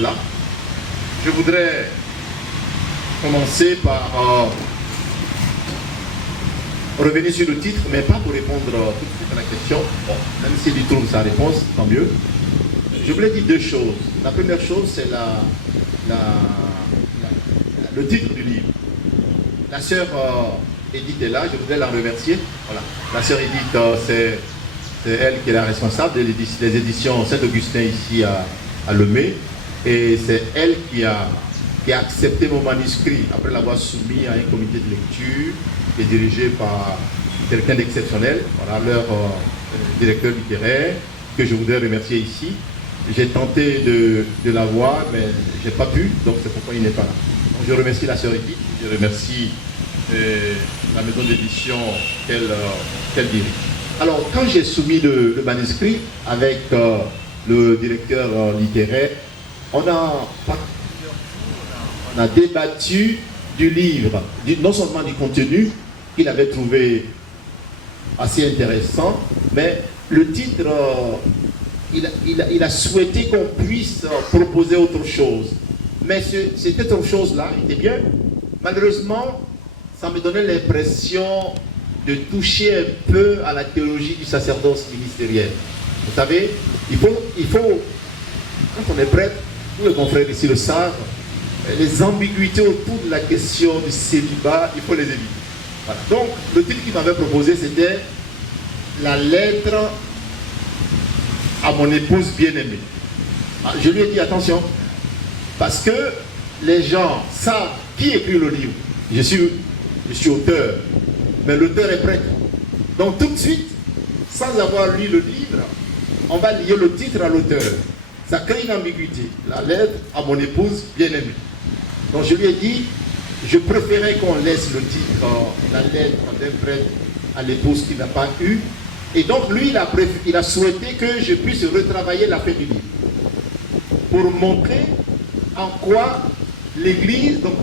là. Je voudrais commencer par revenir sur le titre, mais pas pour répondre tout de suite à la question. Bon, même s'il y trouve sa réponse, tant mieux. Je voulais dire deux choses. La première chose, c'est le titre du livre. La sœur Edith est là, je voudrais la remercier. Voilà. La sœur Edith, c'est elle qui est la responsable des éditions Saint-Augustin ici à Lemay. Et c'est elle qui a accepté mon manuscrit après l'avoir soumis à un comité de lecture qui est dirigé par quelqu'un d'exceptionnel, voilà, leur directeur littéraire, que je voudrais remercier ici. J'ai tenté de l'avoir, mais je n'ai pas pu, donc c'est pourquoi il n'est pas là. Donc je remercie la sœur Edith, je remercie la maison d'édition qu'elle dirige. Alors, quand j'ai soumis le manuscrit avec le directeur littéraire, on a débattu du livre, non seulement du contenu qu'il avait trouvé assez intéressant, mais le titre, il a souhaité qu'on puisse proposer autre chose. Mais cette autre chose-là était bien. Malheureusement, ça me donnait l'impression de toucher un peu à la théologie du sacerdoce ministériel. Vous savez, il faut, quand on est prêtre, tous les confrères ici le savent, les ambiguïtés autour de la question du célibat, il faut les éviter. Voilà. Donc, le titre qu'il m'avait proposé, c'était la lettre à mon épouse bien-aimée. Je lui ai dit attention, parce que les gens savent qui écrit le livre. Je suis auteur, mais l'auteur est prêtre. Donc tout de suite, sans avoir lu le livre, on va lier le titre à l'auteur. Ça crée une ambiguïté. La lettre à mon épouse bien-aimée. Donc je lui ai dit, je préférais qu'on laisse le titre, la lettre d'un prêtre à l'épouse qu'il n'a pas eu. Et donc lui, il a souhaité que je puisse retravailler la fin du livre. Pour montrer en quoi l'Église, donc,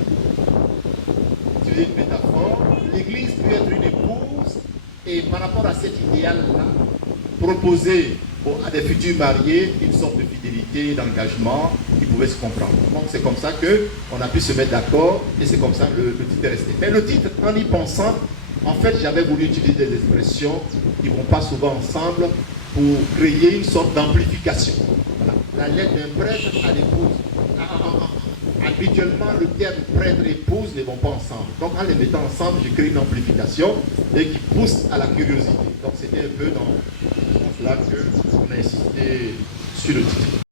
c'est une métaphore, l'Église peut être une épouse, et par rapport à cet idéal-là, proposer à des futurs mariés une sorte de fidélité, d'engagement qui pouvait se comprendre. Donc c'est comme ça qu'on a pu se mettre d'accord, et c'est comme ça que le titre est resté. Mais le titre, en y pensant, en fait, j'avais voulu utiliser des expressions qui ne vont pas souvent ensemble pour créer une sorte d'amplification. Voilà. La lettre d'un prêtre à l'épouse. Habituellement, le terme prêtre-épouse ne vont pas ensemble. Donc, en les mettant ensemble, j'ai créé une amplification et qui pousse à la curiosité. Donc, c'était un peu dans ce sens-là qu'on a insisté sur le titre.